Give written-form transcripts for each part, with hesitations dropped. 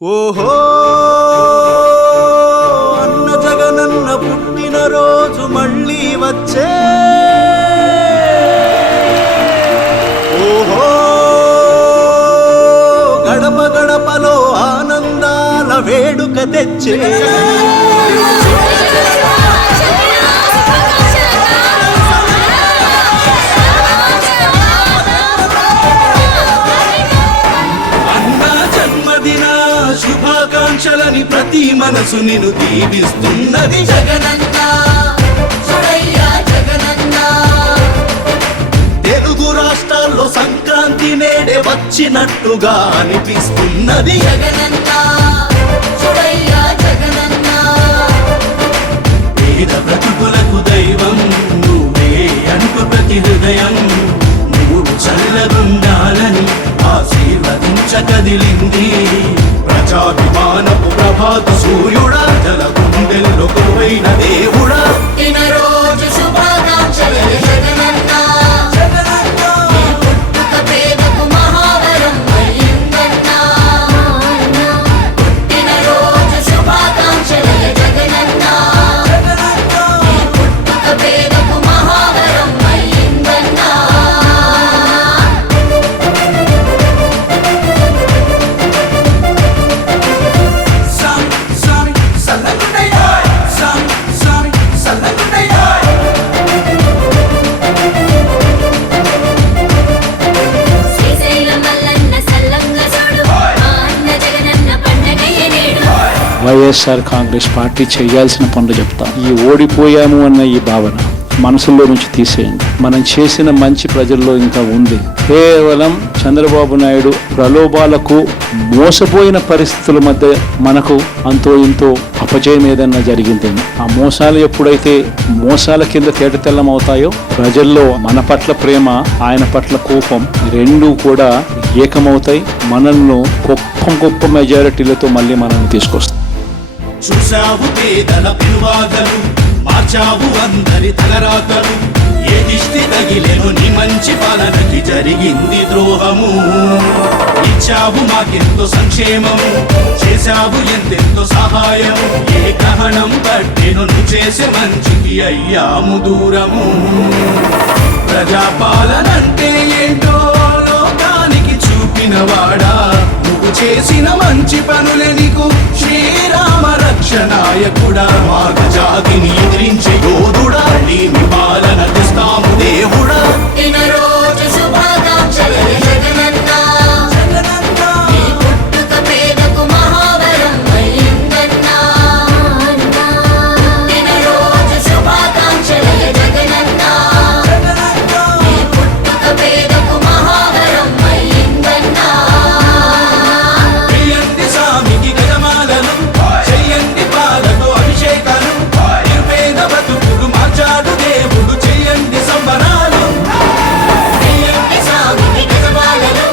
ఓహో అన్న జగనన్న పుట్టిన రోజు మళ్ళీ వచ్చే ఓహో గడప గడపలో ఆనందాల వేడుక తెచ్చే శుభాకాంక్షలని ప్రతి మనసు నిన్ను దీవిస్తున్నది జగనన్న జగనన్న. తెలుగు రాష్ట్రాల్లో సంక్రాంతి నేడే వచ్చినట్టుగా అనిపిస్తున్నది జగనన్న జగనన్న. పేద బ్రతుకులకు దైవం నువ్వే అనుకు ప్రతి హృదయం నువ్వు చల్లగుండాలని ఆశీర్వదించ కదిలింది ప్రజాభిమానపు ప్రభాత సూర్యుడా జల గుండెల్లో కొలువైన దేవుడా. రోజు శుభాకాంక్షలు జగనన్న జగనన్న. నీ పుట్టుక పేదకు మహావరం అయ్యిందన్న. పుట్టిన రోజు శుభాకాంక్షలు జగనన్న జగనన్న. నీ పుట్టుక పేదకు మహావరం అయ్యిందన్న. వైఎస్ఆర్ కాంగ్రెస్ పార్టీ చేయాల్సిన పనులు చెప్తా. ఈ ఓడిపోయాము అన్న ఈ భావన మనసులో నుంచి తీసేయండి. మనం చేసిన మంచి ప్రజల్లో ఇంకా ఉంది. కేవలం చంద్రబాబు నాయుడు ప్రలోభాలకు మోసపోయిన పరిస్థితుల మధ్య మనకు అంతో ఇంతో అపజయం ఏదన్నా జరిగిందేమో. ఆ మోసాలు ఎప్పుడైతే మోసాల కింద తేటతెల్లం అవుతాయో ప్రజల్లో మన పట్ల ప్రేమ, ఆయన పట్ల కోపం రెండూ కూడా ఏకమవుతాయి. మనల్ని గొప్ప మెజారిటీలతో మళ్ళీ మనల్ని తీసుకొస్తాం. చూశావు పేదల పిలువాదలు, మార్చావు అందరి తలరాతలు. ఏ దిష్టి తగిలేను నీ మంచి పాలనకి జరిగింది ద్రోహము. ఇచ్చావు మాకెంతో సంక్షేమము, చేశావు ఎంతెంతో సహాయం. ఏ గ్రహణం పట్టెను నువ్వు చేసే మంచికి అయ్యాము దూరము. ప్రజాపాలనంటే ఏంటో లోకానికి చూపినవాడా, నువ్వు చేసిన మంచి పనులే నీకు శ్రీరామ రక్షనాయకుడా. మాగ జాతిని ఎదిరించే యోధుడా, నీ పాలన తెస్తాము దేవుడా. రోజు శుభాకాంక్షలు జగనన్న జగనన్న. నీ పుట్టుక పేదకు మహావరం అయ్యిందన్న. రోజు శుభాకాంక్షలు జగనన్న జగనన్న. నీ పుట్టుక పేదకు మహావరం అయ్యిందన్న. చెయ్యండి స్వామికి గజమాలలు, చెయ్యండి పాలతో అభిషేకాలు. నిరుపేద బతుకులు మార్చాడు దేవుడు, చెయ్యండి సంబరాలు. చెయ్యండి స్వామికి గజమాలలు,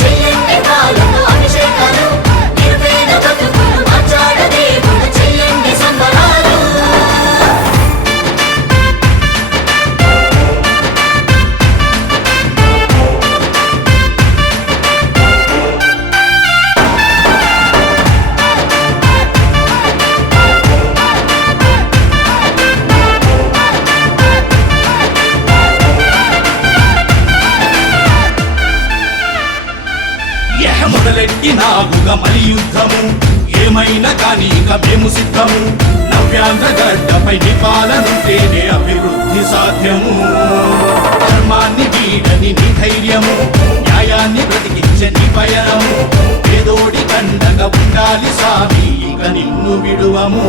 చెయ్యండి పాలతో అభిషేకాలు. నిరుపేద బతుకులు మార్చాడు దేవుడు, చెయ్యండి సంబరాలు. మొదలెట్టినావుగా మలి యుద్ధము, ఏమైనా కానీ ఇక మేము సిద్ధము. నవ్యాంధ్ర గడ్డపై నీ పాలనుంటేనే అభివృద్ధి సాధ్యము. ధర్మాన్ని వీడని నీ ధైర్యము, న్యాయాన్ని బ్రతికించే నీ పయనము. పేదోడి కండగా ఉండాలి సామి, ఇక నిన్ను విడువము.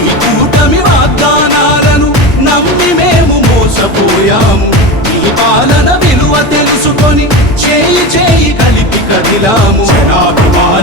ఈ కూటమి వాగ్దానాలను నమ్మి మేము మోసపోయాము. నీ పాలన విలువ తెలుసుకొని చేయి చేయి కలిపి కదిలాము. జనాభిమాన